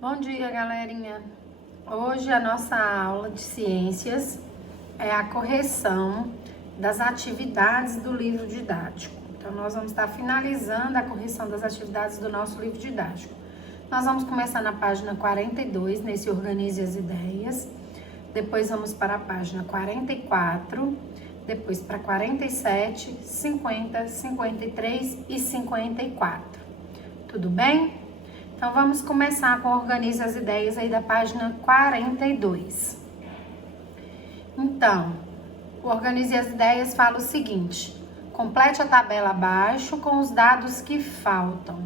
Bom dia, galerinha! Hoje a nossa aula de ciências é a correção das atividades do livro didático. Então, nós vamos estar finalizando a correção das atividades do nosso livro didático. Nós vamos começar na página 42, nesse Organize as Ideias. Depois vamos para a página 44, depois para 47, 50, 53 e 54. Tudo bem? Então, vamos começar com Organize as Ideias aí da página 42. Então, o Organize as Ideias fala o seguinte: complete a tabela abaixo com os dados que faltam.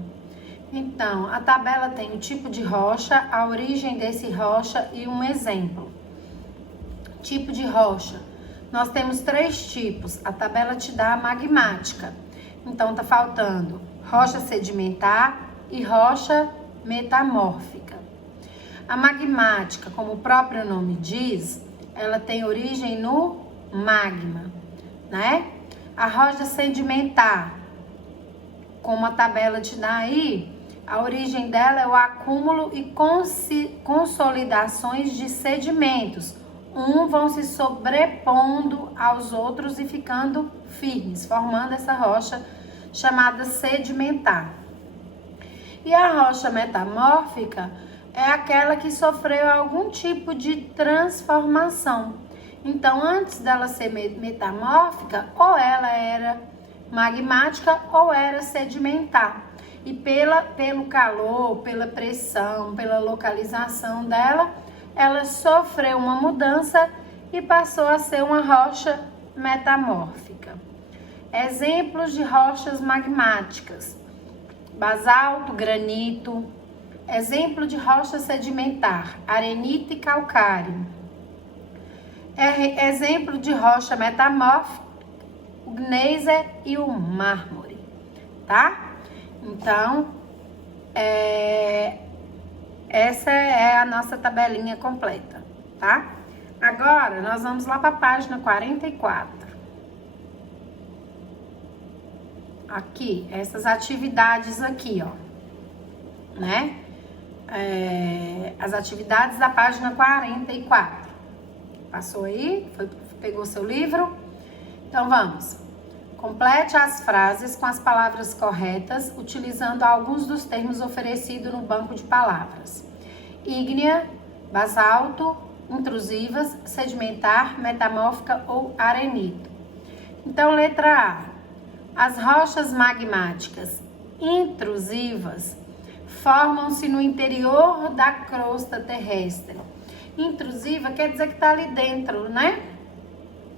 Então, a tabela tem o tipo de rocha, a origem desse rocha e um exemplo. Tipo de rocha. Nós temos 3 tipos. A tabela te dá a magmática. Então, tá faltando rocha sedimentar e rocha metamórfica. A magmática, como o próprio nome diz, ela tem origem no magma, né? A rocha sedimentar, como a tabela te dá aí, a origem dela é o acúmulo e consolidações de sedimentos. Vão se sobrepondo aos outros e ficando firmes, formando essa rocha chamada sedimentar. E a rocha metamórfica é aquela que sofreu algum tipo de transformação. Então, antes dela ser metamórfica, ou ela era magmática ou era sedimentar. E pelo calor, pela pressão, pela localização dela, ela sofreu uma mudança e passou a ser uma rocha metamórfica. Exemplos de rochas magmáticas: basalto, granito. Exemplo de rocha sedimentar: arenita e calcário. Exemplo de rocha metamórfica: o gneiser e o mármore, tá? Então, essa é a nossa tabelinha completa, tá? Agora, nós vamos lá para a página 44. Aqui, essas atividades aqui, ó, né? As atividades da página 44. Passou aí? Pegou seu livro? Então, vamos. Complete as frases com as palavras corretas, utilizando alguns dos termos oferecidos no banco de palavras: ígnea, basalto, intrusivas, sedimentar, metamórfica ou arenito. Então, letra A. As rochas magmáticas intrusivas formam-se no interior da crosta terrestre. Intrusiva quer dizer que está ali dentro, né?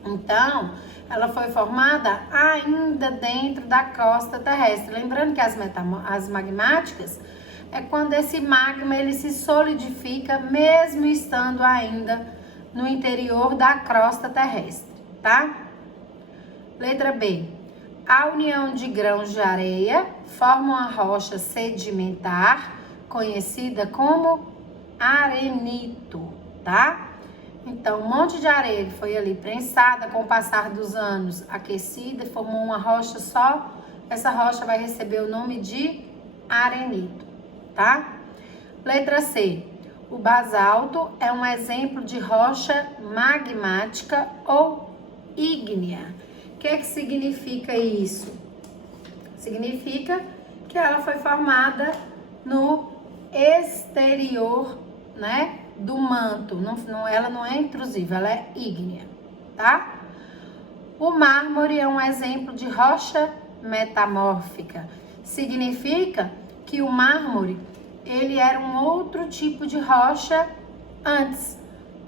Então, ela foi formada ainda dentro da crosta terrestre. Lembrando que as magmáticas é quando esse magma ele se solidifica mesmo estando ainda no interior da crosta terrestre, tá? Letra B. A união de grãos de areia forma uma rocha sedimentar conhecida como arenito, tá? Então, um monte de areia que foi ali prensada, com o passar dos anos aquecida, formou uma rocha só. Essa rocha vai receber o nome de arenito, tá? Letra C. O basalto é um exemplo de rocha magmática ou ígnea. O que significa isso? Significa que ela foi formada no exterior, né, do manto. Ela não é intrusiva, ela é ígnea, tá? O mármore é um exemplo de rocha metamórfica. Significa que o mármore, ele era um outro tipo de rocha antes.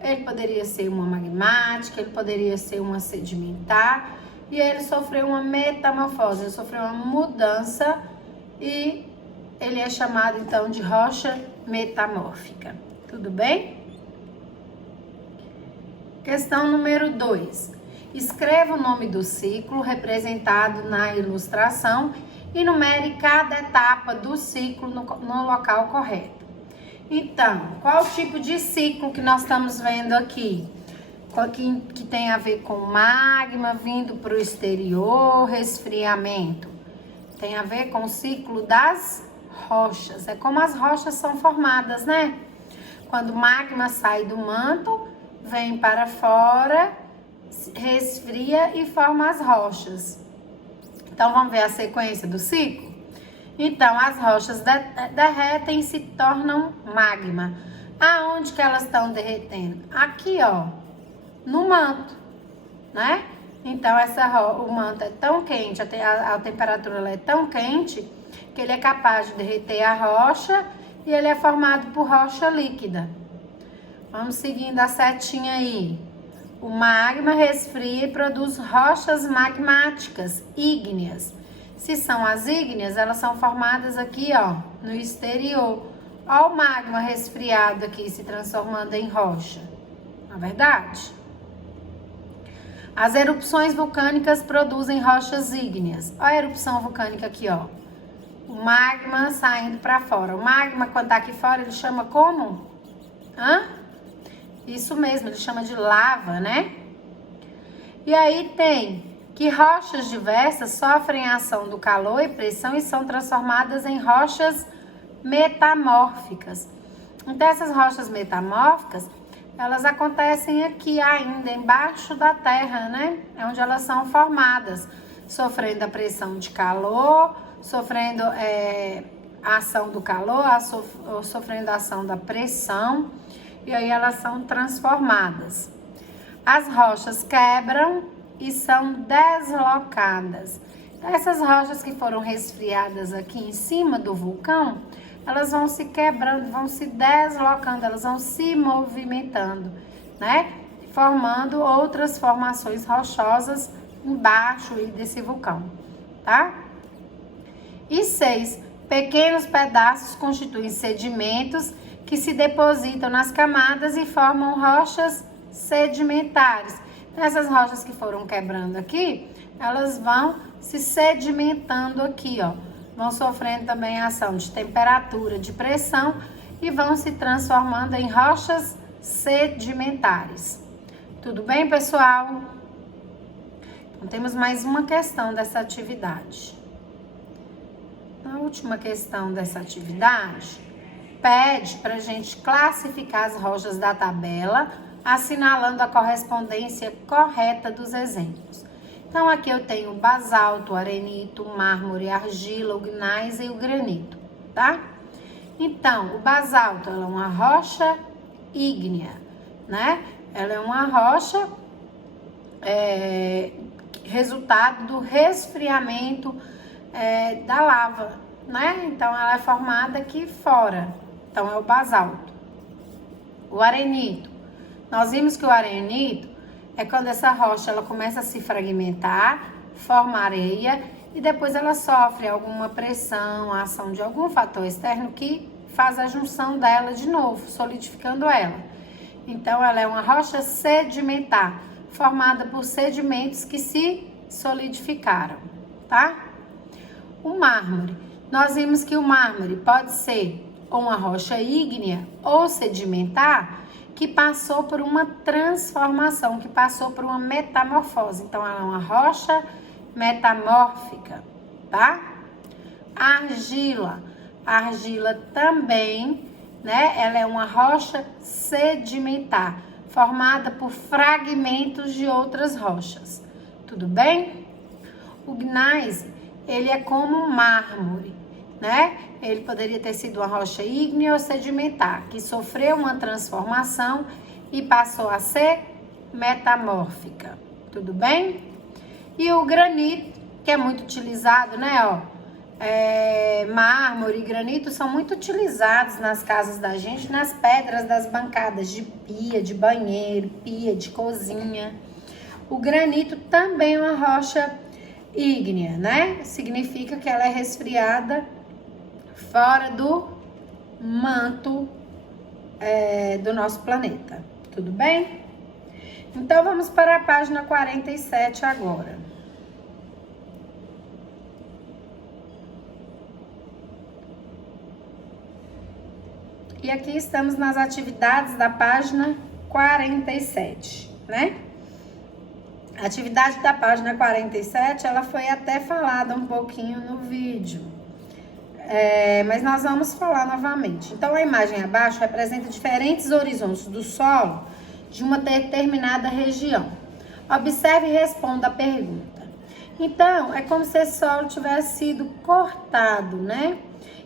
Ele poderia ser uma magmática, ele poderia ser uma sedimentar, e ele sofreu uma metamorfose, ele sofreu uma mudança e ele é chamado então de rocha metamórfica. Tudo bem? Questão número 2. Escreva o nome do ciclo representado na ilustração e numere cada etapa do ciclo no local correto. Então, qual o tipo de ciclo que nós estamos vendo aqui? Que tem a ver com magma vindo para o exterior, resfriamento. Tem a ver com o ciclo das rochas. É como as rochas são formadas, né? Quando o magma sai do manto, vem para fora, resfria e forma as rochas. Então, vamos ver a sequência do ciclo? Então, as rochas derretem e se tornam magma. Aonde que elas estão derretendo? Aqui, ó, no manto, né? Então, o manto é tão quente, a temperatura ela é tão quente, que ele é capaz de derreter a rocha e ele é formado por rocha líquida. Vamos seguindo a setinha aí. O magma resfria e produz rochas magmáticas, ígneas. Se são as ígneas, elas são formadas aqui, ó, no exterior. Ó o magma resfriado aqui se transformando em rocha. Não é verdade? As erupções vulcânicas produzem rochas ígneas. Ó a erupção vulcânica aqui, ó. O magma saindo para fora. O magma, quando tá aqui fora, ele chama como? Isso mesmo, ele chama de lava, né? E aí tem que rochas diversas sofrem a ação do calor e pressão e são transformadas em rochas metamórficas. Então, essas rochas metamórficas, elas acontecem aqui ainda, embaixo da terra, né? É onde elas são formadas, sofrendo a pressão de calor, sofrendo a ação do calor, sofrendo a ação da pressão, e aí elas são transformadas. As rochas quebram e são deslocadas. Então, essas rochas que foram resfriadas aqui em cima do vulcão, elas vão se quebrando, vão se deslocando, elas vão se movimentando, né? Formando outras formações rochosas embaixo desse vulcão, tá? E 6, pequenos pedaços constituem sedimentos que se depositam nas camadas e formam rochas sedimentares. Essas rochas que foram quebrando aqui, elas vão se sedimentando aqui, ó. Vão sofrendo também a ação de temperatura, de pressão e vão se transformando em rochas sedimentares. Tudo bem, pessoal? Então, temos mais uma questão dessa atividade. A última questão dessa atividade pede para a gente classificar as rochas da tabela, assinalando a correspondência correta dos exemplos. Então, aqui eu tenho o basalto, o arenito, o mármore, a argila, o gneiss e o granito, tá? Então, o basalto, ela é uma rocha ígnea, né? Ela é uma rocha resultado do resfriamento da lava, né? Então, ela é formada aqui fora. Então, é o basalto. O arenito. Nós vimos que o arenito é quando essa rocha ela começa a se fragmentar, forma areia e depois ela sofre alguma pressão, a ação de algum fator externo que faz a junção dela de novo, solidificando ela. Então, ela é uma rocha sedimentar, formada por sedimentos que se solidificaram, tá? O mármore. Nós vimos que o mármore pode ser uma rocha ígnea ou sedimentar que passou por uma transformação, que passou por uma metamorfose. Então, ela é uma rocha metamórfica, tá? A argila. A argila também, né? Ela é uma rocha sedimentar, formada por fragmentos de outras rochas. Tudo bem? O gneiss, ele é como um mármore, né? Ele poderia ter sido uma rocha ígnea ou sedimentar, que sofreu uma transformação e passou a ser metamórfica. Tudo bem? E o granito, que é muito utilizado, né? Mármore e granito são muito utilizados nas casas da gente, nas pedras das bancadas de pia, de banheiro, pia de cozinha. O granito também é uma rocha ígnea, né? Significa que ela é resfriada fora do manto do nosso planeta. Tudo bem? Então, vamos para a página 47 agora. E aqui estamos nas atividades da página 47, né? A atividade da página 47, ela foi até falada um pouquinho no vídeo. Mas nós vamos falar novamente. Então, a imagem abaixo representa diferentes horizontes do solo de uma determinada região. Observe e responda a pergunta. Então, é como se esse solo tivesse sido cortado, né?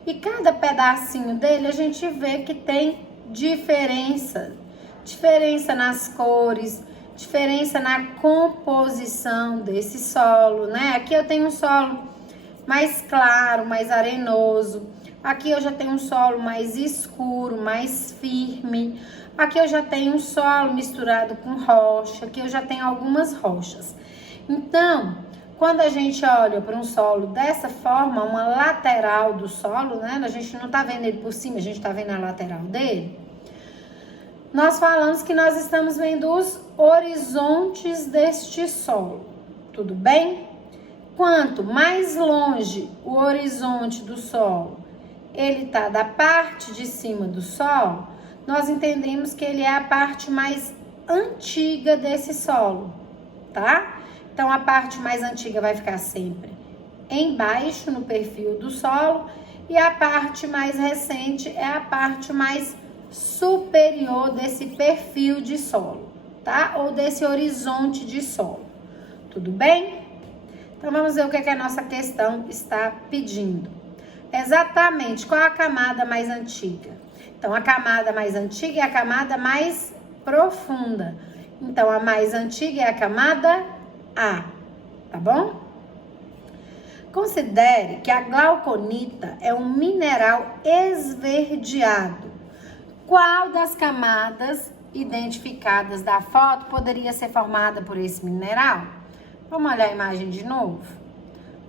E cada pedacinho dele a gente vê que tem diferença nas cores, diferença na composição desse solo, né? Aqui eu tenho um solo mais claro, mais arenoso. Aqui eu já tenho um solo mais escuro, mais firme. Aqui eu já tenho um solo misturado com rocha. Aqui eu já tenho algumas rochas. Então, quando a gente olha para um solo dessa forma, uma lateral do solo, né? A gente não tá vendo ele por cima, a gente tá vendo a lateral dele. Nós falamos que nós estamos vendo os horizontes deste solo. Tudo bem? Quanto mais longe o horizonte do solo, ele tá da parte de cima do solo, nós entendemos que ele é a parte mais antiga desse solo, tá? Então, a parte mais antiga vai ficar sempre embaixo, no perfil do solo, e a parte mais recente é a parte mais superior desse perfil de solo, tá? Ou desse horizonte de solo. Tudo bem? Então, vamos ver o que a nossa questão está pedindo. Exatamente, qual a camada mais antiga? Então, a camada mais antiga é a camada mais profunda. Então, a mais antiga é a camada A, tá bom? Considere que a glauconita é um mineral esverdeado. Qual das camadas identificadas da foto poderia ser formada por esse mineral? Vamos olhar a imagem de novo?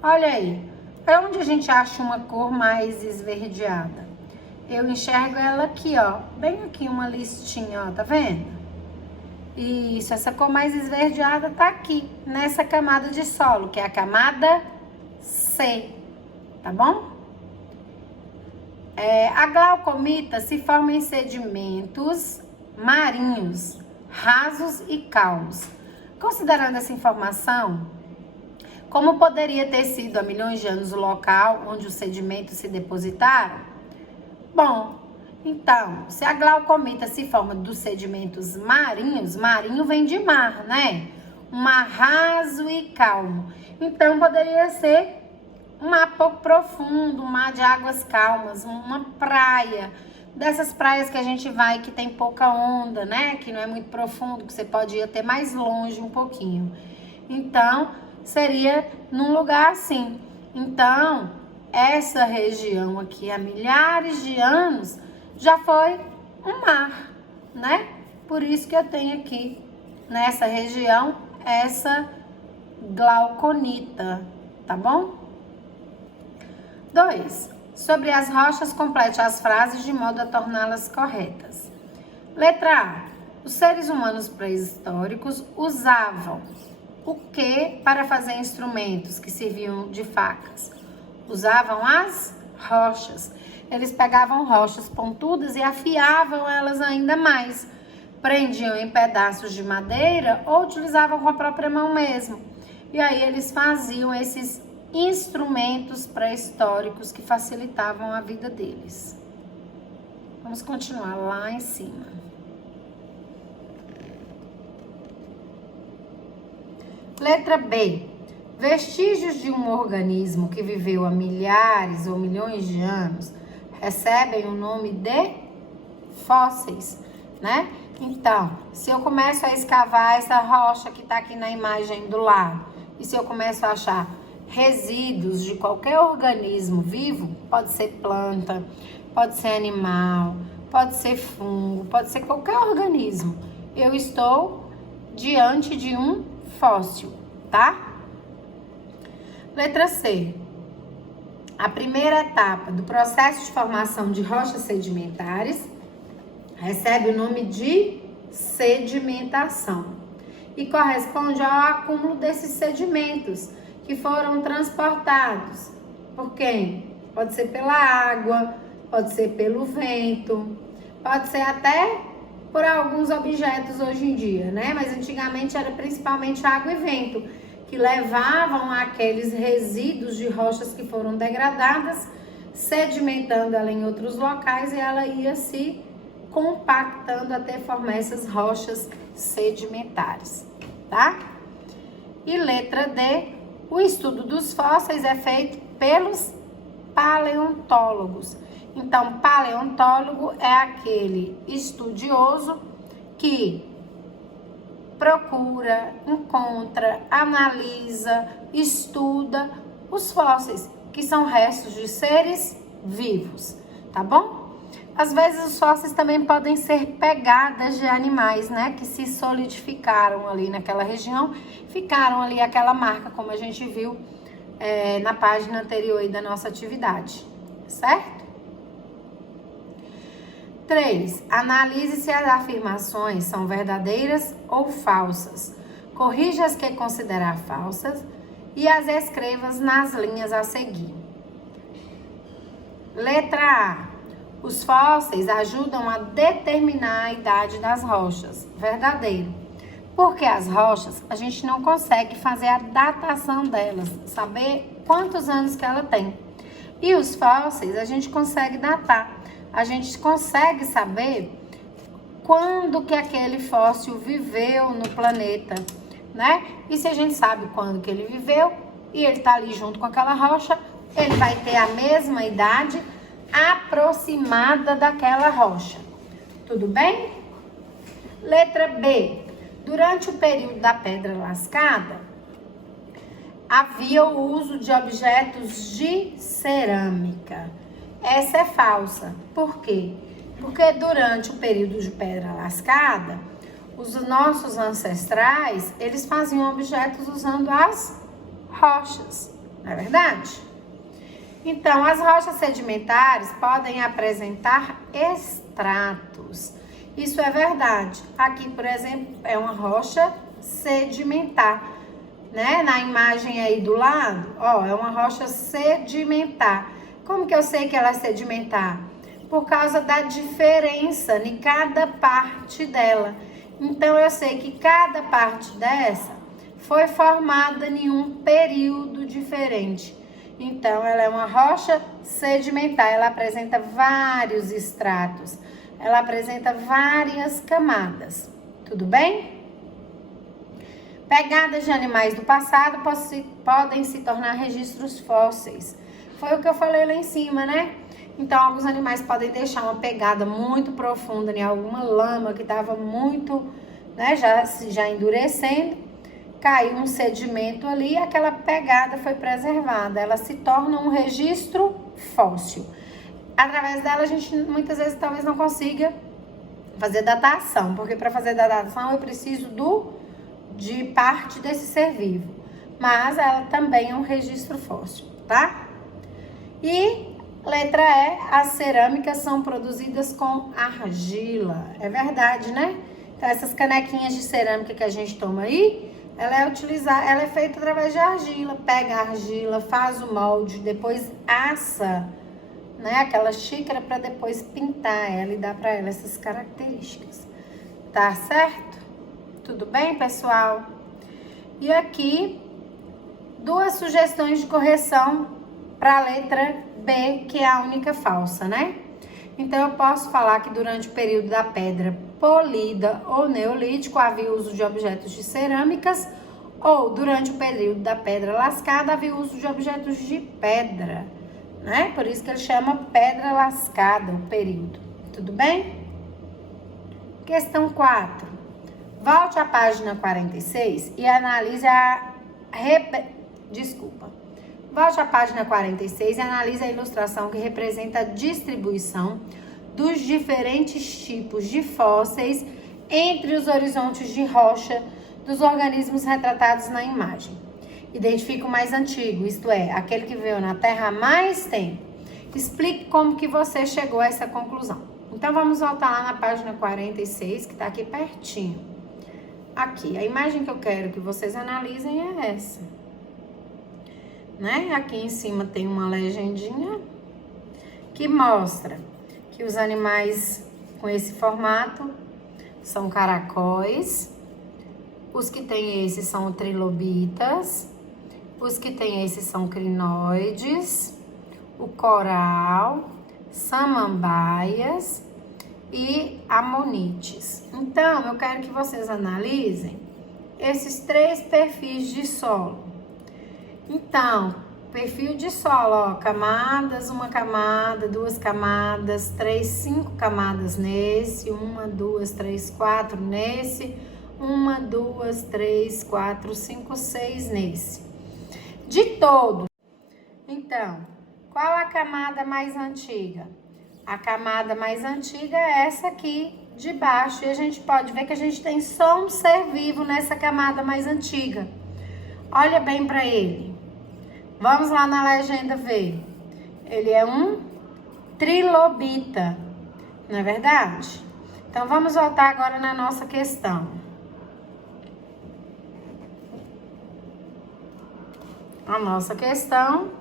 Olha aí, para onde a gente acha uma cor mais esverdeada? Eu enxergo ela aqui, ó, bem aqui, uma listinha, ó, tá vendo? Isso, essa cor mais esverdeada tá aqui, nessa camada de solo, que é a camada C, tá bom? A glaucomita se forma em sedimentos marinhos, rasos e calmos. Considerando essa informação, como poderia ter sido há milhões de anos o local onde os sedimentos se depositaram? Bom, então, se a glaucomita se forma dos sedimentos marinhos, marinho vem de mar, né? Um mar raso e calmo. Então, poderia ser um mar pouco profundo, um mar de águas calmas, uma praia. Dessas praias que a gente vai que tem pouca onda, né? Que não é muito profundo, que você pode ir até mais longe um pouquinho. Então, seria num lugar assim. Então, essa região aqui há milhares de anos já foi um mar, né? Por isso que eu tenho aqui nessa região essa glauconita, tá bom? 2. Sobre as rochas, complete as frases de modo a torná-las corretas. Letra A. Os seres humanos pré-históricos usavam o que para fazer instrumentos que serviam de facas? Usavam as rochas. Eles pegavam rochas pontudas e afiavam elas ainda mais. Prendiam em pedaços de madeira ou utilizavam com a própria mão mesmo. E aí eles faziam esses instrumentos pré-históricos que facilitavam a vida deles. Vamos continuar lá em cima. Letra B. Vestígios de um organismo que viveu há milhares ou milhões de anos recebem o nome de fósseis, né? Então, se eu começo a escavar essa rocha que tá aqui na imagem do lado, e se eu começo a achar resíduos de qualquer organismo vivo, pode ser planta, pode ser animal, pode ser fungo, pode ser qualquer organismo, eu estou diante de um fóssil, tá? Letra C. A primeira etapa do processo de formação de rochas sedimentares recebe o nome de sedimentação e corresponde ao acúmulo desses sedimentos que foram transportados por quem? Pode ser pela água, pode ser pelo vento, pode ser até por alguns objetos hoje em dia, né? Mas antigamente era principalmente água e vento que levavam aqueles resíduos de rochas que foram degradadas sedimentando ela em outros locais e ela ia se compactando até formar essas rochas sedimentares, tá? E letra D, o estudo dos fósseis é feito pelos paleontólogos. Então, paleontólogo é aquele estudioso que procura, encontra, analisa, estuda os fósseis, que são restos de seres vivos, tá bom? Às vezes os fósseis também podem ser pegadas de animais, né, que se solidificaram ali naquela região, ficaram ali aquela marca, como a gente viu na página anterior aí da nossa atividade, certo? 3. Analise se as afirmações são verdadeiras ou falsas. Corrija as que considerar falsas e as escreva nas linhas a seguir. Letra A. Os fósseis ajudam a determinar a idade das rochas. Verdadeiro. Porque as rochas, a gente não consegue fazer a datação delas, saber quantos anos que ela tem. E os fósseis, a gente consegue datar. A gente consegue saber quando que aquele fóssil viveu no planeta, né? E se a gente sabe quando que ele viveu e ele tá ali junto com aquela rocha, ele vai ter a mesma idade aproximada daquela rocha. Tudo bem? Letra B. Durante o período da pedra lascada, havia o uso de objetos de cerâmica. Essa é falsa. Por quê? Porque durante o período de pedra lascada, os nossos ancestrais, eles faziam objetos usando as rochas, não é verdade? Então, as rochas sedimentares podem apresentar estratos. Isso é verdade. Aqui, por exemplo, é uma rocha sedimentar, né? Na imagem aí do lado, ó, é uma rocha sedimentar. Como que eu sei que ela é sedimentar? Por causa da diferença em cada parte dela. Então, eu sei que cada parte dessa foi formada em um período diferente. Então, ela é uma rocha sedimentar, ela apresenta vários estratos, ela apresenta várias camadas, tudo bem? Pegadas de animais do passado podem se tornar registros fósseis. Foi o que eu falei lá em cima, né? Então, alguns animais podem deixar uma pegada muito profunda em alguma lama que estava muito, né, já endurecendo. Caiu um sedimento ali e aquela pegada foi preservada. Ela se torna um registro fóssil. Através dela, a gente muitas vezes talvez não consiga fazer datação, porque para fazer datação eu preciso de parte desse ser vivo. Mas ela também é um registro fóssil, tá? E letra E, as cerâmicas são produzidas com argila. É verdade, né? Então, essas canequinhas de cerâmica que a gente toma aí, ela é feita através de argila. Pega a argila, faz o molde, depois assa, né, aquela xícara para depois pintar ela e dar para ela essas características. Tá certo? Tudo bem, pessoal? E aqui, duas sugestões de correção para a letra B, que é a única falsa, né? Então, eu posso falar que durante o período da pedra polida ou neolítico havia uso de objetos de cerâmicas, ou durante o período da pedra lascada havia uso de objetos de pedra, né? Por isso que ele chama pedra lascada o período. Tudo bem? Questão 4. Volte à página 46 e analise Volte à página 46 e analise a ilustração que representa a distribuição dos diferentes tipos de fósseis entre os horizontes de rocha dos organismos retratados na imagem. Identifique o mais antigo, isto é, aquele que viveu na Terra há mais tempo. Explique como que você chegou a essa conclusão. Então, vamos voltar lá na página 46, que está aqui pertinho. Aqui, a imagem que eu quero que vocês analisem é essa. Né? Aqui em cima tem uma legendinha que mostra que os animais com esse formato são caracóis, os que têm esse são trilobitas, os que têm esse são crinoides, o coral, samambaias e amonites. Então, eu quero que vocês analisem esses 3 perfis de solo. Então, perfil de solo, ó, camadas, 1 camada, 2 camadas, 3, 5 camadas nesse, 1, 2, 3, 4 nesse, 1, 2, 3, 4, 5, 6 nesse. De todo. Então, qual a camada mais antiga? A camada mais antiga é essa aqui de baixo. E a gente pode ver que a gente tem só um ser vivo nessa camada mais antiga. Olha bem para ele. Vamos lá na legenda ver. Ele é um trilobita, não é verdade? Então, vamos voltar agora na nossa questão. A nossa questão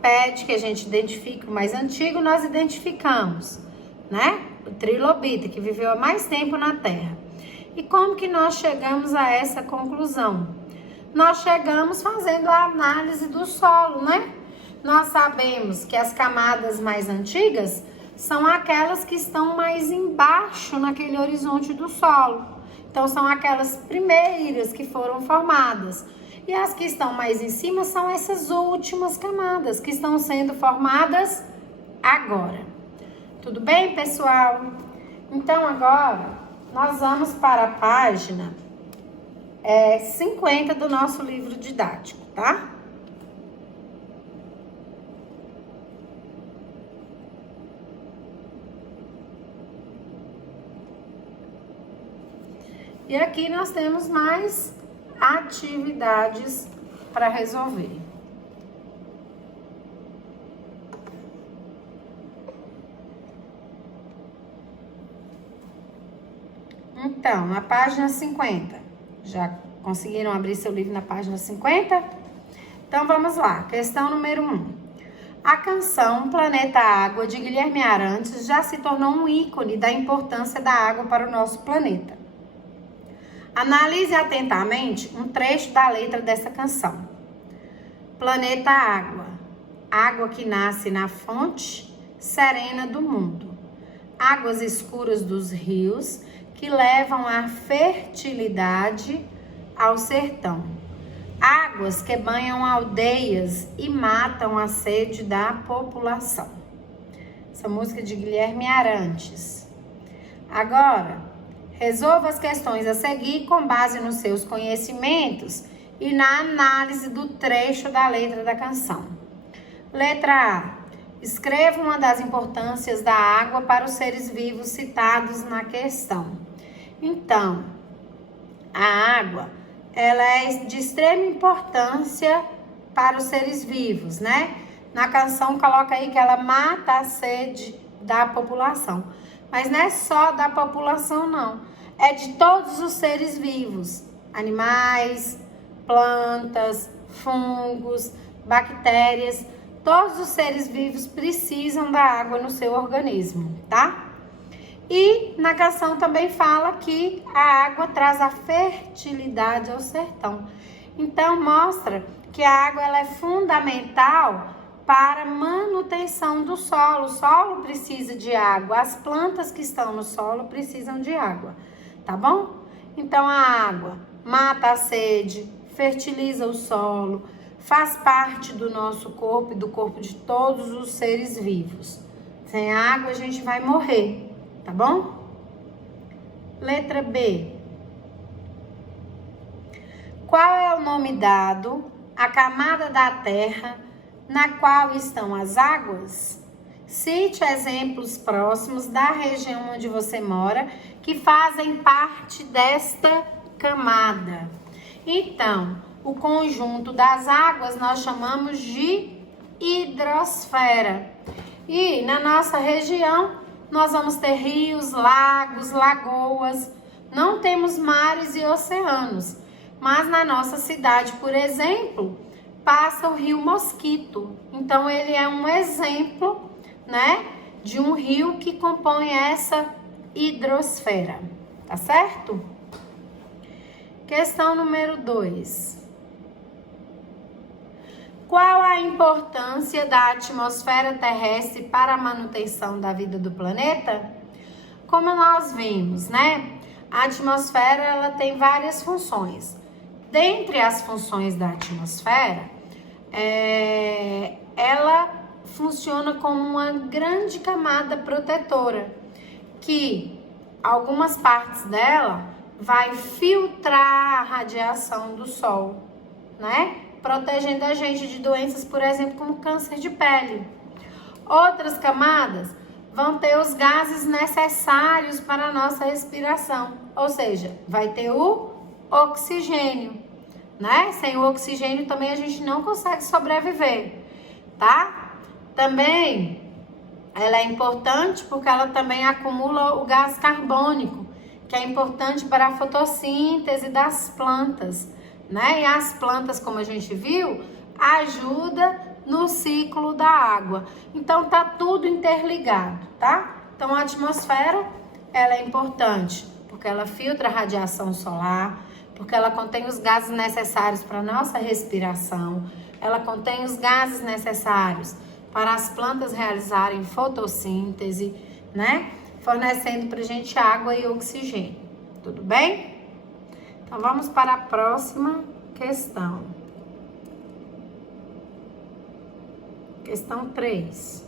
pede que a gente identifique o mais antigo, nós identificamos, né? O trilobita, que viveu há mais tempo na Terra. E como que nós chegamos a essa conclusão? Nós chegamos fazendo a análise do solo, né? Nós sabemos que as camadas mais antigas são aquelas que estão mais embaixo naquele horizonte do solo. Então, são aquelas primeiras que foram formadas. E as que estão mais em cima são essas últimas camadas que estão sendo formadas agora. Tudo bem, pessoal? Então, agora, nós vamos para a página 50 do nosso livro didático, tá? E aqui nós temos mais atividades para resolver. Então, na página 50. Já conseguiram abrir seu livro na página 50? Então, vamos lá. Questão número 1. A canção Planeta Água, de Guilherme Arantes, já se tornou um ícone da importância da água para o nosso planeta. Analise atentamente um trecho da letra dessa canção. Planeta Água, água que nasce na fonte serena do mundo. Águas escuras dos rios que levam a fertilidade ao sertão. Águas que banham aldeias e matam a sede da população. Essa música é de Guilherme Arantes. Agora, resolva as questões a seguir com base nos seus conhecimentos e na análise do trecho da letra da canção. Letra A. Escreva uma das importâncias da água para os seres vivos citados na questão. Então, a água, ela é de extrema importância para os seres vivos, né? Na canção coloca aí que ela mata a sede da população. Mas não é só da população, não. É de todos os seres vivos. Animais, plantas, fungos, bactérias. Todos os seres vivos precisam da água no seu organismo, tá? E na canção também fala que a água traz a fertilidade ao sertão. Então, mostra que a água ela é fundamental para a manutenção do solo. O solo precisa de água, as plantas que estão no solo precisam de água, tá bom? Então, a água mata a sede, fertiliza o solo, faz parte do nosso corpo e do corpo de todos os seres vivos. Sem água, a gente vai morrer. Tá bom? Letra B. Qual é o nome dado à camada da Terra na qual estão as águas? Cite exemplos próximos da região onde você mora que fazem parte desta camada. Então, o conjunto das águas nós chamamos de hidrosfera. E na nossa região nós vamos ter rios, lagos, lagoas, não temos mares e oceanos. Mas na nossa cidade, por exemplo, passa o rio Mosquito. Então, ele é um exemplo, né, de um rio que compõe essa hidrosfera, tá certo? Questão número 2. Qual a importância da atmosfera terrestre para a manutenção da vida do planeta? Como nós vimos, né? A atmosfera, ela tem várias funções. Dentre as funções da atmosfera, ela funciona como uma grande camada protetora, que algumas partes dela vai filtrar a radiação do sol, né? Protegendo a gente de doenças, por exemplo, como câncer de pele. Outras camadas vão ter os gases necessários para a nossa respiração, ou seja, vai ter o oxigênio, né? Sem o oxigênio também a gente não consegue sobreviver, tá? Também ela é importante porque ela também acumula o gás carbônico, que é importante para a fotossíntese das plantas, né? E as plantas, como a gente viu, ajuda no ciclo da água. Então tá tudo interligado, tá? Então a atmosfera, ela é importante porque ela filtra a radiação solar, porque ela contém os gases necessários para a nossa respiração, ela contém os gases necessários para as plantas realizarem fotossíntese, né? Fornecendo pra gente água e oxigênio. Tudo bem? Então vamos para a próxima questão. Questão 3.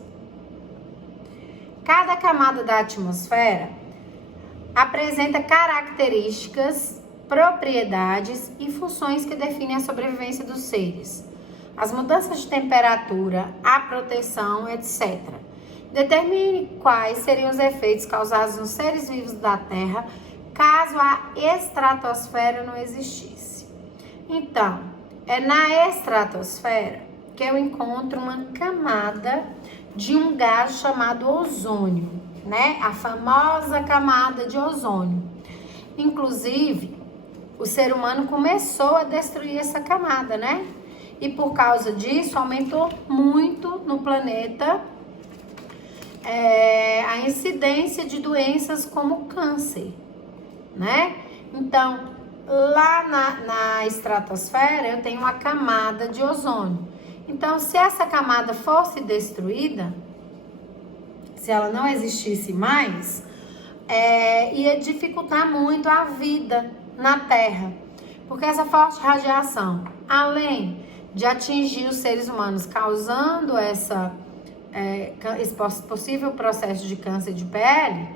Cada camada da atmosfera apresenta características, propriedades e funções que definem a sobrevivência dos seres, as mudanças de temperatura, a proteção, etc. Determine quais seriam os efeitos causados nos seres vivos da Terra caso a estratosfera não existisse. Então, é na estratosfera que eu encontro uma camada de um gás chamado ozônio, né? A famosa camada de ozônio. Inclusive, o ser humano começou a destruir essa camada, né? E por causa disso, aumentou muito no planeta a incidência de doenças como câncer, né? Então, lá na estratosfera, eu tenho uma camada de ozônio. Então, se essa camada fosse destruída, se ela não existisse mais, ia dificultar muito a vida na Terra. Porque essa forte radiação, além de atingir os seres humanos, causando esse possível processo de câncer de pele,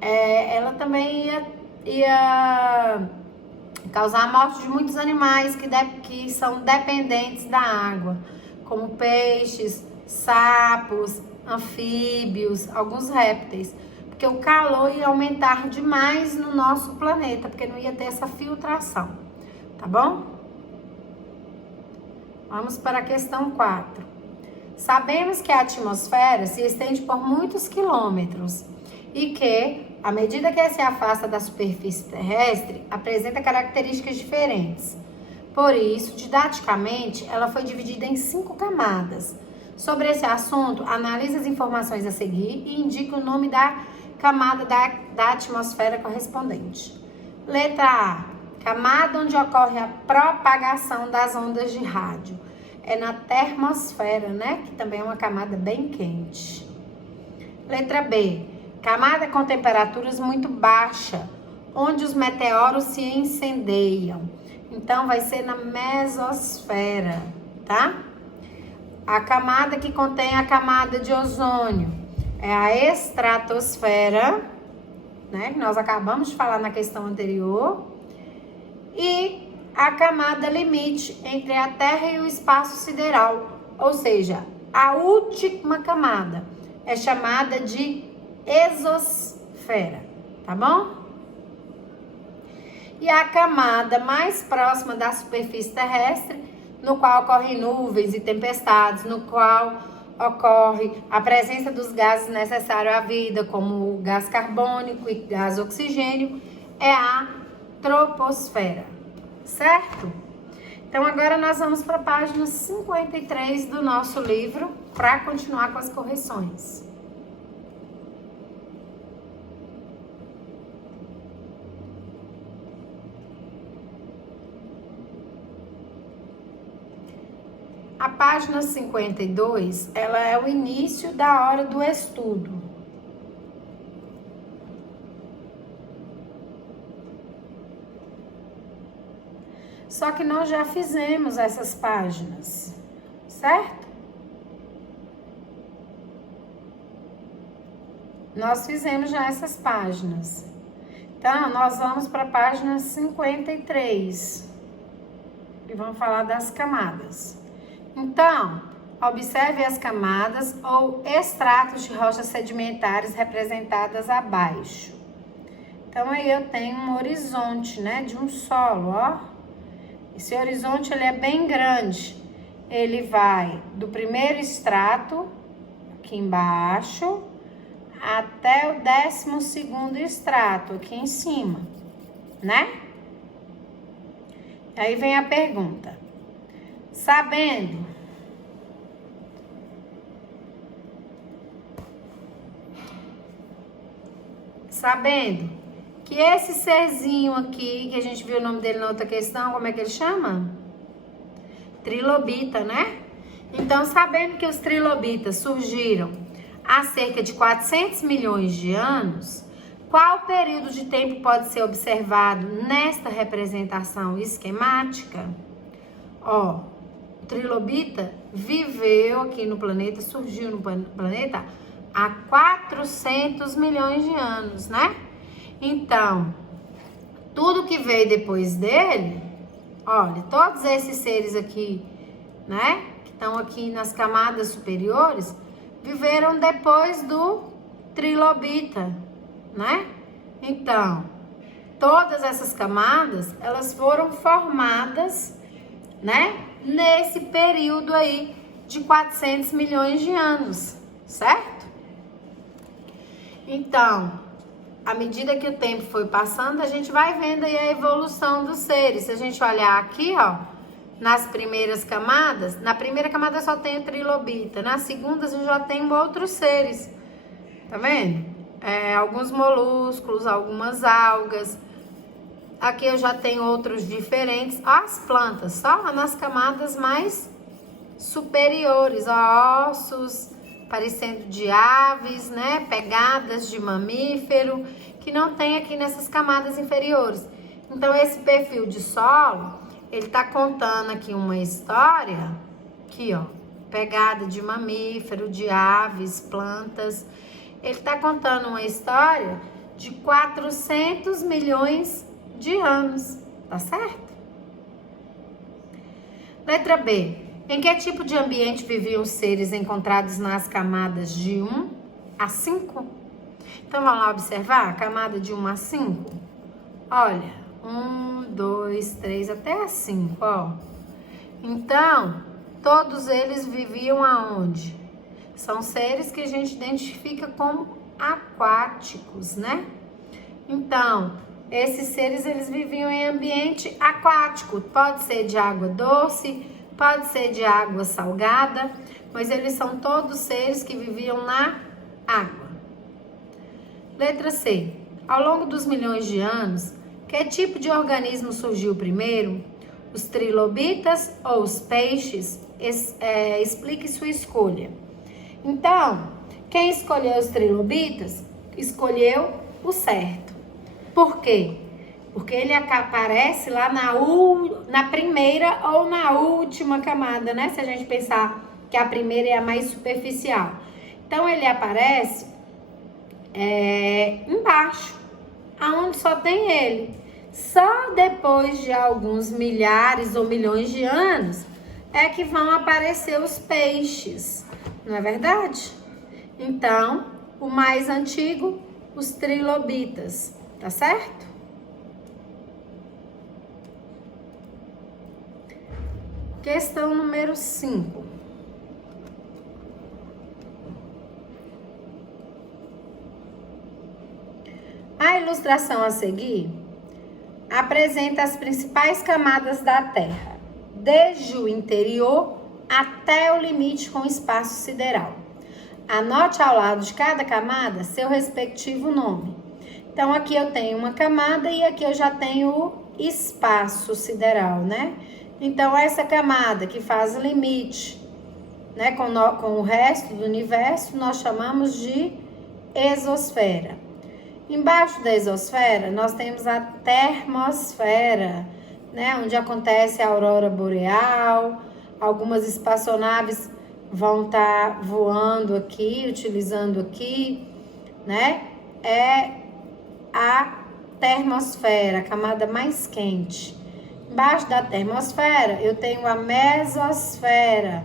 ela também ia causar a morte de muitos animais que são dependentes da água, como peixes, sapos, anfíbios, alguns répteis, porque o calor ia aumentar demais no nosso planeta, porque não ia ter essa filtração, tá bom? Vamos para a questão 4. Sabemos que a atmosfera se estende por muitos quilômetros e que, à medida que se afasta da superfície terrestre, apresenta características diferentes. Por isso, didaticamente, ela foi dividida em 5 camadas. Sobre esse assunto, analise as informações a seguir e indique o nome da camada da atmosfera correspondente. Letra A. Camada onde ocorre a propagação das ondas de rádio. É na termosfera, né? Que também é uma camada bem quente. Letra B. Camada com temperaturas muito baixas, onde os meteoros se incendeiam. Então, vai ser na mesosfera, tá? A camada que contém a camada de ozônio é a estratosfera, né? Que nós acabamos de falar na questão anterior. E a camada limite entre a Terra e o espaço sideral, ou seja, a última camada é chamada de exosfera, tá bom? E a camada mais próxima da superfície terrestre, no qual ocorrem nuvens e tempestades, no qual ocorre a presença dos gases necessários à vida, como o gás carbônico e gás oxigênio, é a troposfera, certo? Então agora nós vamos para a página 53 do nosso livro para continuar com as correções. A página 52, ela é o início da hora do estudo. Só que nós já fizemos essas páginas, certo? Nós fizemos já essas páginas. Então, nós vamos para a página 53 e vamos falar das camadas. Então, observe as camadas ou estratos de rochas sedimentares representadas abaixo. Então, aí eu tenho um horizonte, né, de um solo, ó. Esse horizonte, ele é bem grande. Ele vai do primeiro estrato, aqui embaixo, até o 12º estrato, aqui em cima, né? Aí vem a pergunta. Sabendo que esse serzinho aqui, que a gente viu o nome dele na outra questão, como é que ele chama? Trilobita, né? Então, sabendo que os trilobitas surgiram há cerca de 400 milhões de anos, qual período de tempo pode ser observado nesta representação esquemática? Ó, o trilobita viveu aqui no planeta, surgiu no planeta há 400 milhões de anos, né? Então, tudo que veio depois dele, olha, todos esses seres aqui, né, que estão aqui nas camadas superiores, viveram depois do trilobita, né? Então, todas essas camadas, elas foram formadas, né, nesse período aí de 400 milhões de anos, certo? Então, à medida que o tempo foi passando, a gente vai vendo aí a evolução dos seres. Se a gente olhar aqui, ó, nas primeiras camadas, na primeira camada só tem o trilobita, na segunda eu já tenho outros seres, tá vendo? Alguns molúsculos, algumas algas. Aqui eu já tenho outros diferentes. Ó, as plantas, só nas camadas mais superiores, ó, ossos parecendo de aves, né? Pegadas de mamífero, que não tem aqui nessas camadas inferiores. Então, esse perfil de solo, ele tá contando aqui uma história, aqui, ó, pegada de mamífero, de aves, plantas. Ele tá contando uma história de 400 milhões de anos, tá certo? Letra B. Em que tipo de ambiente viviam os seres encontrados nas camadas de 1 a 5? Então, vamos lá observar a camada de 1 a 5? Olha, 1, 2, 3, até a 5, ó. Então, todos eles viviam aonde? São seres que a gente identifica como aquáticos, né? Então, esses seres, eles viviam em ambiente aquático. Pode ser de água doce, pode ser de água salgada, mas eles são todos seres que viviam na água. Letra C. Ao longo dos milhões de anos, que tipo de organismo surgiu primeiro? Os trilobitas ou os peixes? Explique sua escolha. Então, quem escolheu os trilobitas, escolheu o certo. Por quê? Porque ele aparece lá na primeira ou na última camada, né? Se a gente pensar que a primeira é a mais superficial. Então, ele aparece embaixo, aonde só tem ele. Só depois de alguns milhares ou milhões de anos é que vão aparecer os peixes, não é verdade? Então, o mais antigo, os trilobitas, tá certo? Questão número 5. A ilustração a seguir apresenta as principais camadas da Terra, desde o interior até o limite com o espaço sideral. Anote ao lado de cada camada seu respectivo nome. Então, aqui eu tenho uma camada e aqui eu já tenho o espaço sideral, né? Então, essa camada que faz o limite né, com o resto do universo, nós chamamos de exosfera. Embaixo da exosfera, nós temos a termosfera, né, onde acontece a aurora boreal. Algumas espaçonaves vão estar voando aqui, utilizando aqui, né? É a termosfera, a camada mais quente. Embaixo da termosfera, eu tenho a mesosfera,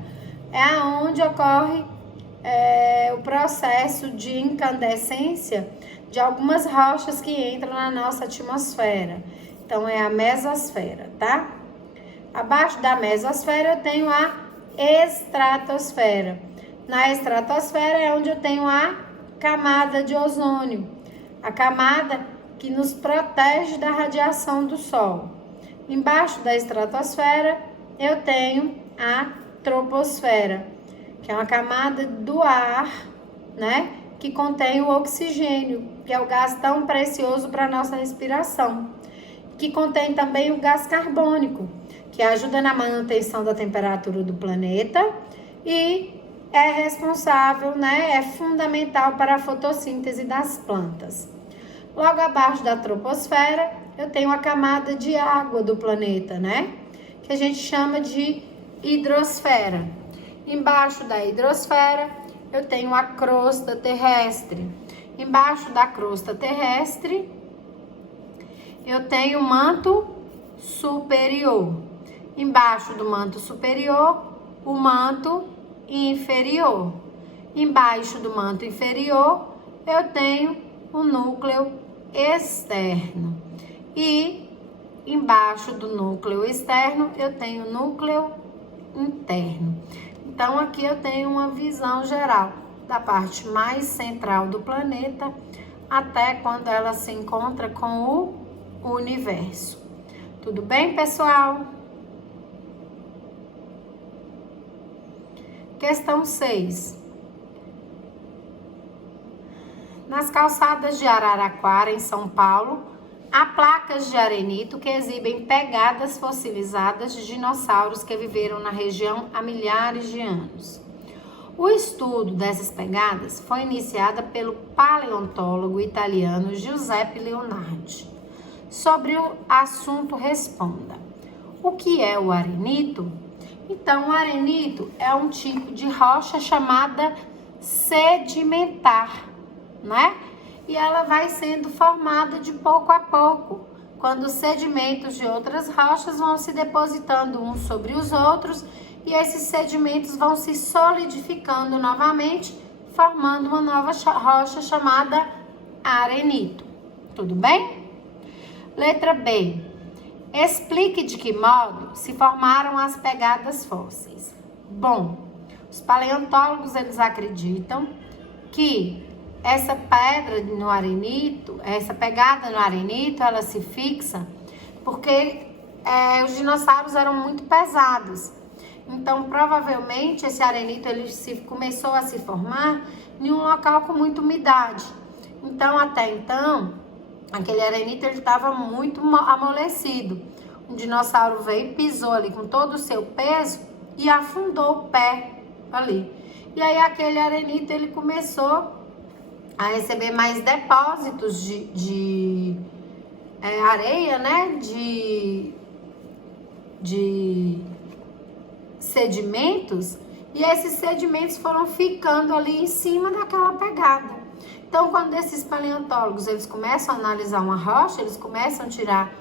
é aonde ocorre o processo de incandescência de algumas rochas que entram na nossa atmosfera. Então, é a mesosfera, tá? Abaixo da mesosfera, eu tenho a estratosfera. Na estratosfera é onde eu tenho a camada de ozônio, a camada que nos protege da radiação do Sol. Embaixo da estratosfera, eu tenho a troposfera, que é uma camada do ar, né, que contém o oxigênio, que é o gás tão precioso para a nossa respiração, que contém também o gás carbônico, que ajuda na manutenção da temperatura do planeta e é responsável, né, é fundamental para a fotossíntese das plantas. Logo abaixo da troposfera, eu tenho a camada de água do planeta, né, que a gente chama de hidrosfera. Embaixo da hidrosfera, eu tenho a crosta terrestre. Embaixo da crosta terrestre, eu tenho o manto superior. Embaixo do manto superior, o manto inferior. Embaixo do manto inferior, eu tenho o núcleo externo. E embaixo do núcleo externo, eu tenho o núcleo interno. Então, aqui eu tenho uma visão geral da parte mais central do planeta até quando ela se encontra com o universo. Tudo bem, pessoal? Questão 6. Nas calçadas de Araraquara, em São Paulo, há placas de arenito que exibem pegadas fossilizadas de dinossauros que viveram na região há milhares de anos. O estudo dessas pegadas foi iniciado pelo paleontólogo italiano Giuseppe Leonardi. Sobre o assunto, responda: o que é o arenito? Então, o arenito é um tipo de rocha chamada sedimentar, né? E ela vai sendo formada de pouco a pouco, quando os sedimentos de outras rochas vão se depositando uns sobre os outros e esses sedimentos vão se solidificando novamente, formando uma nova rocha chamada arenito. Tudo bem? Letra B. Explique de que modo se formaram as pegadas fósseis. Bom, os paleontólogos eles acreditam que essa pedra no arenito, essa pegada no arenito, ela se fixa porque os dinossauros eram muito pesados. Então, provavelmente, esse arenito ele começou a se formar em um local com muita umidade. Então, até então, aquele arenito ele estava muito amolecido. Um dinossauro veio e pisou ali com todo o seu peso e afundou o pé ali. E aí, aquele arenito ele começou a receber mais depósitos de areia, né? De sedimentos, e esses sedimentos foram ficando ali em cima daquela pegada. Então, quando esses paleontólogos eles começam a analisar uma rocha, eles começam a tirar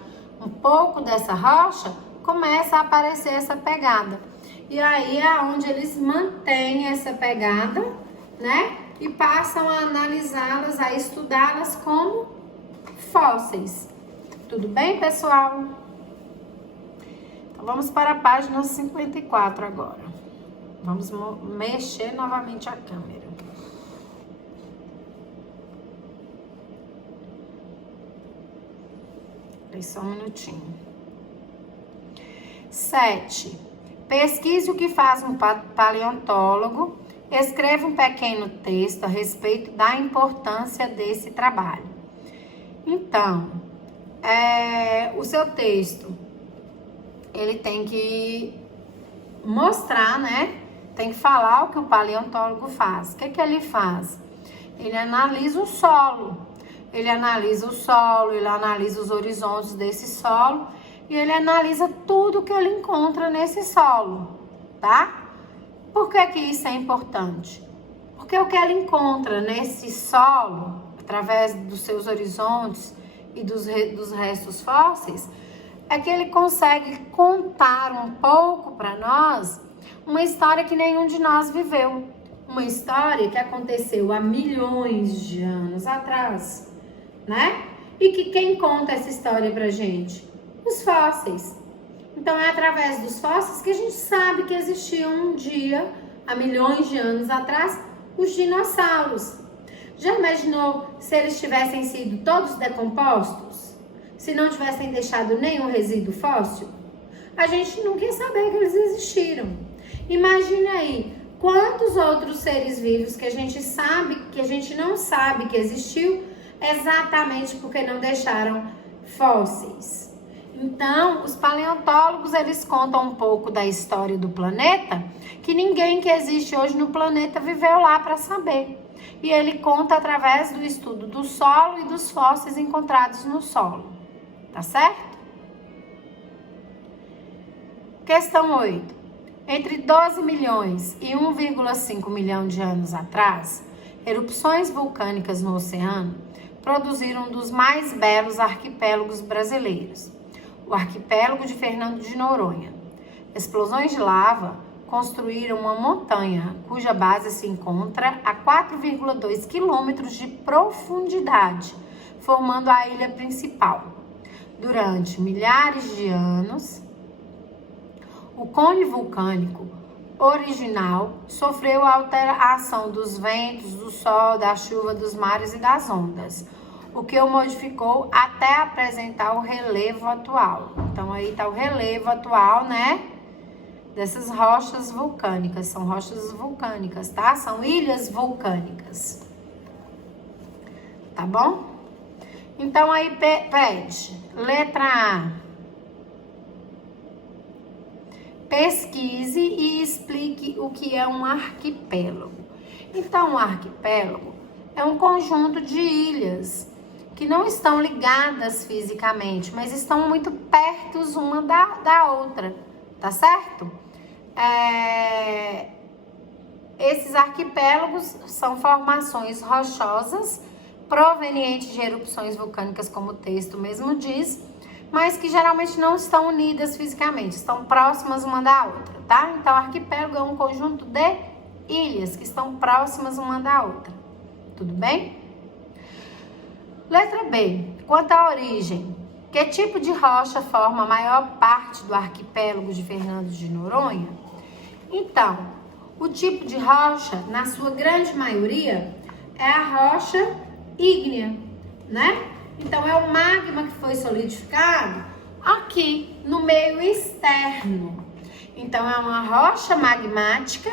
um pouco dessa rocha, começa a aparecer essa pegada. E aí é onde eles mantêm essa pegada, né? E passam a analisá-las, a estudá-las como fósseis. Tudo bem, pessoal? Então, vamos para a página 54 agora. Vamos mexer novamente a câmera. Espera só um minutinho. 7. Pesquise o que faz um paleontólogo. Escreva um pequeno texto a respeito da importância desse trabalho. Então, o seu texto, ele tem que mostrar, né, tem que falar o que o paleontólogo faz. O que que ele faz? Ele analisa o solo. Ele analisa o solo, ele analisa os horizontes desse solo e ele analisa tudo que ele encontra nesse solo, tá? Por que que isso é importante? Porque o que ele encontra nesse solo, através dos seus horizontes e dos restos fósseis, é que ele consegue contar um pouco para nós uma história que nenhum de nós viveu. Uma história que aconteceu há milhões de anos atrás, né? E que quem conta essa história pra gente? Os fósseis. Então é através dos fósseis que a gente sabe que existiam um dia, há milhões de anos atrás, os dinossauros. Já imaginou se eles tivessem sido todos decompostos? Se não tivessem deixado nenhum resíduo fóssil? A gente nunca ia saber que eles existiram. Imagine aí, quantos outros seres vivos que a gente sabe, que a gente não sabe que existiu, exatamente porque não deixaram fósseis. Então, os paleontólogos, eles contam um pouco da história do planeta, que ninguém que existe hoje no planeta viveu lá para saber. E ele conta através do estudo do solo e dos fósseis encontrados no solo. Tá certo? Questão 8. Entre 12 milhões e 1,5 milhão de anos atrás, erupções vulcânicas no oceano produziram um dos mais belos arquipélagos brasileiros, o arquipélago de Fernando de Noronha. Explosões de lava construíram uma montanha cuja base se encontra a 4,2 quilômetros de profundidade, formando a ilha principal. Durante milhares de anos, o cone vulcânico original sofreu a alteração dos ventos, do sol, da chuva, dos mares e das ondas, o que o modificou até apresentar o relevo atual. Então aí está o relevo atual, né? Dessas rochas vulcânicas. São rochas vulcânicas, tá? São ilhas vulcânicas. Tá bom? Então aí pede, letra A. Pesquise e explique o que é um arquipélago. Então, um arquipélago é um conjunto de ilhas que não estão ligadas fisicamente, mas estão muito perto uma da outra, tá certo? Esses arquipélagos são formações rochosas provenientes de erupções vulcânicas, como o texto mesmo diz, mas que geralmente não estão unidas fisicamente, estão próximas uma da outra, tá? Então, arquipélago é um conjunto de ilhas que estão próximas uma da outra, tudo bem? Letra B. Quanto à origem, que tipo de rocha forma a maior parte do arquipélago de Fernando de Noronha? Então, o tipo de rocha, na sua grande maioria, é a rocha ígnea, né? Então, é o magma que foi solidificado aqui no meio externo. Então, é uma rocha magmática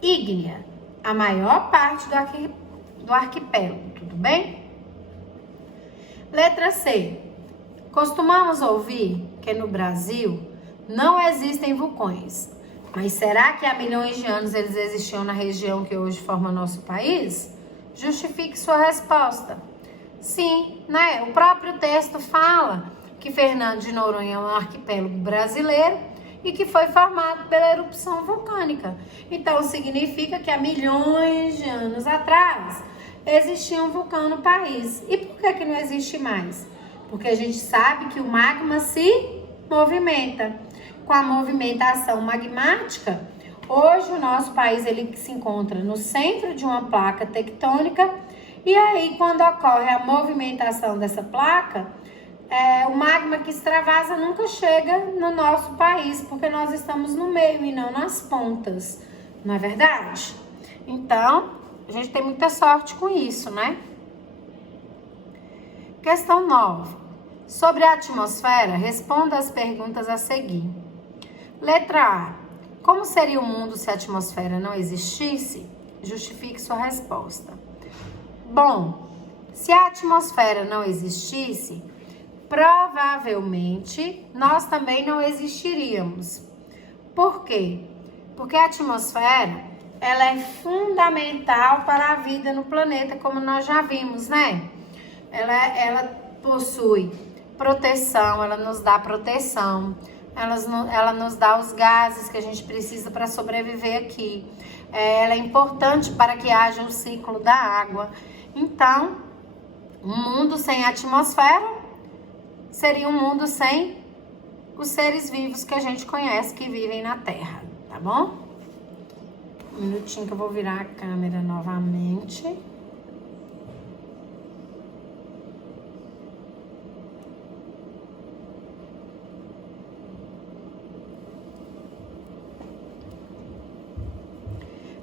ígnea, a maior parte do arquipélago, tudo bem? Letra C. Costumamos ouvir que no Brasil não existem vulcões, mas será que há milhões de anos eles existiam na região que hoje forma nosso país? Justifique sua resposta. Sim, né? O próprio texto fala que Fernando de Noronha é um arquipélago brasileiro e que foi formado pela erupção vulcânica. Então, significa que há milhões de anos atrás existia um vulcão no país. E por que não existe mais? Porque a gente sabe que o magma se movimenta. Com a movimentação magmática, hoje o nosso país ele se encontra no centro de uma placa tectônica. E aí, quando ocorre a movimentação dessa placa, o magma que extravasa nunca chega no nosso país, porque nós estamos no meio e não nas pontas, não é verdade? Então, a gente tem muita sorte com isso, né? Questão 9. Sobre a atmosfera, responda as perguntas a seguir. Letra A. Como seria o mundo se a atmosfera não existisse? Justifique sua resposta. Bom, se a atmosfera não existisse, provavelmente nós também não existiríamos. Por quê? Porque a atmosfera, ela é fundamental para a vida no planeta, como nós já vimos, né? Ela possui proteção, ela nos dá proteção, ela nos dá os gases que a gente precisa para sobreviver aqui. Ela é importante para que haja o ciclo da água. Então, um mundo sem atmosfera seria um mundo sem os seres vivos que a gente conhece que vivem na Terra, tá bom? Um minutinho que eu vou virar a câmera novamente.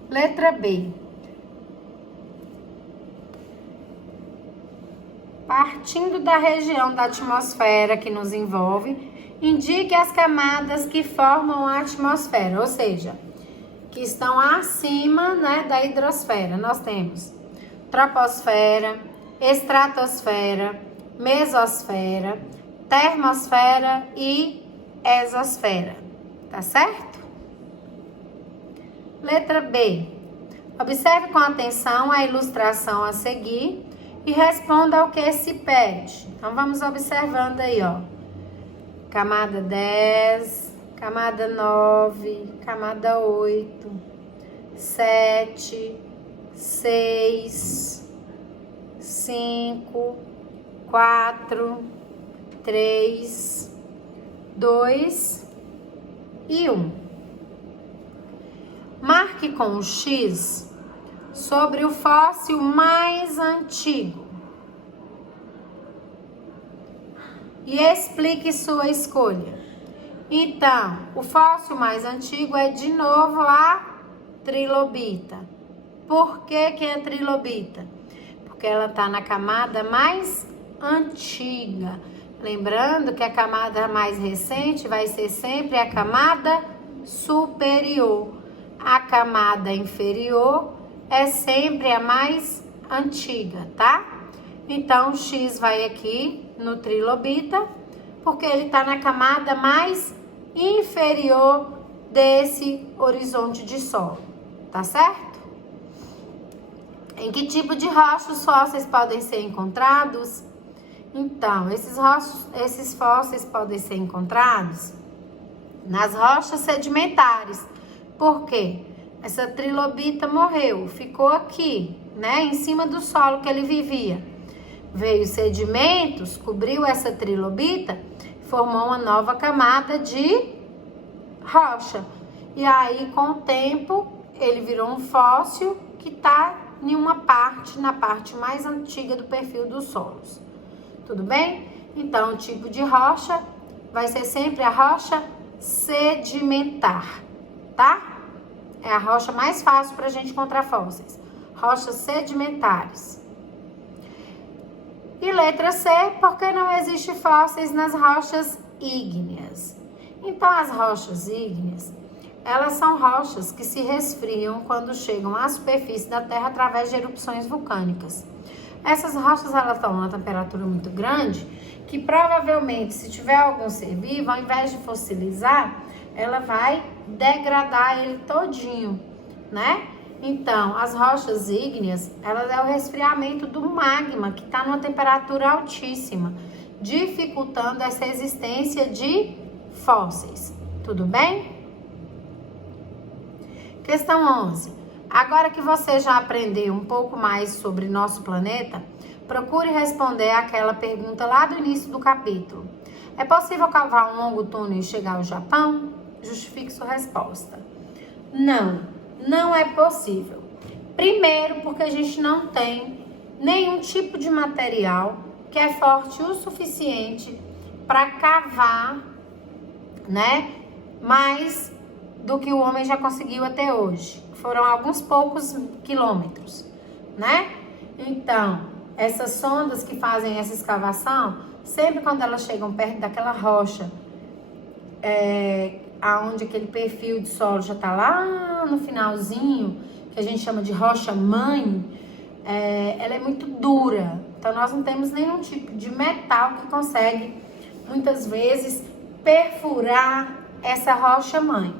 Letra B. Partindo da região da atmosfera que nos envolve, indique as camadas que formam a atmosfera, ou seja, que estão acima, né, da hidrosfera. Nós temos troposfera, estratosfera, mesosfera, termosfera e exosfera, tá certo? Letra B. Observe com atenção a ilustração a seguir e responda ao que se pede. Então, vamos observando aí, ó. Camada 10, camada 9, camada 8, 7, 6, 5, 4, 3, 2 e 1. Marque com o X sobre o fóssil mais antigo e explique sua escolha. Então, o fóssil mais antigo é de novo a trilobita. Por que que é trilobita? Porque ela está na camada mais antiga. Lembrando que a camada mais recente vai ser sempre a camada superior. A camada inferior é sempre a mais antiga, tá? Então, o X vai aqui no trilobita, porque ele está na camada mais inferior desse horizonte de solo, tá certo? Em que tipo de rocha os fósseis podem ser encontrados? Então, esses fósseis podem ser encontrados nas rochas sedimentares. Por quê? Essa trilobita morreu, ficou aqui, né, em cima do solo que ele vivia. Veio sedimentos, cobriu essa trilobita, formou uma nova camada de rocha. E aí, com o tempo, ele virou um fóssil que está em uma parte, na parte mais antiga do perfil dos solos. Tudo bem? Então, o tipo de rocha vai ser sempre a rocha sedimentar, tá? É a rocha mais fácil para a gente encontrar fósseis. Rochas sedimentares. E letra C, porque não existe fósseis nas rochas ígneas. Então, as rochas ígneas, elas são rochas que se resfriam quando chegam à superfície da Terra através de erupções vulcânicas. Essas rochas, elas estão numa temperatura muito grande, que provavelmente, se tiver algum ser vivo, ao invés de fossilizar, ela vai degradar ele todinho, né? Então, as rochas ígneas, elas é o resfriamento do magma, que está numa temperatura altíssima, dificultando essa existência de fósseis. Tudo bem? Questão 11. Agora que você já aprendeu um pouco mais sobre nosso planeta, procure responder aquela pergunta lá do início do capítulo. É possível cavar um longo túnel e chegar ao Japão? Justifique sua resposta. Não, não é possível. Primeiro, porque a gente não tem nenhum tipo de material que é forte o suficiente para cavar, né, mais do que o homem já conseguiu até hoje. Foram alguns poucos quilômetros, né? Então, essas sondas que fazem essa escavação, sempre quando elas chegam perto daquela rocha, aonde aquele perfil de solo já tá lá no finalzinho, que a gente chama de rocha mãe, ela é muito dura. Então, nós não temos nenhum tipo de metal que consegue, muitas vezes, perfurar essa rocha mãe,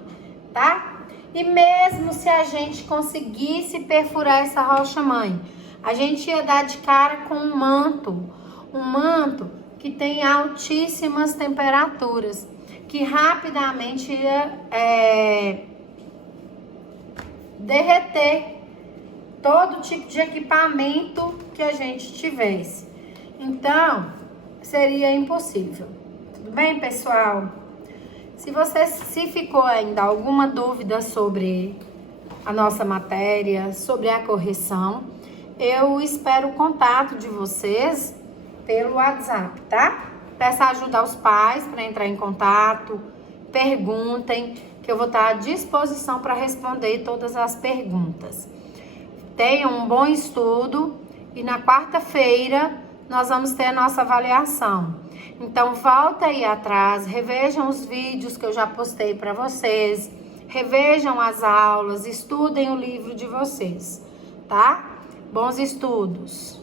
tá? E mesmo se a gente conseguisse perfurar essa rocha-mãe, a gente ia dar de cara com um manto que tem altíssimas temperaturas, que rapidamente ia derreter todo tipo de equipamento que a gente tivesse. Então, seria impossível. Tudo bem, pessoal? Se ficou ainda alguma dúvida sobre a nossa matéria, sobre a correção, eu espero o contato de vocês pelo WhatsApp, tá? Peço ajuda aos pais para entrar em contato, perguntem, que eu vou estar à disposição para responder todas as perguntas. Tenham um bom estudo e na quarta-feira nós vamos ter a nossa avaliação. Então, volta aí atrás, revejam os vídeos que eu já postei para vocês, revejam as aulas, estudem o livro de vocês, tá? Bons estudos!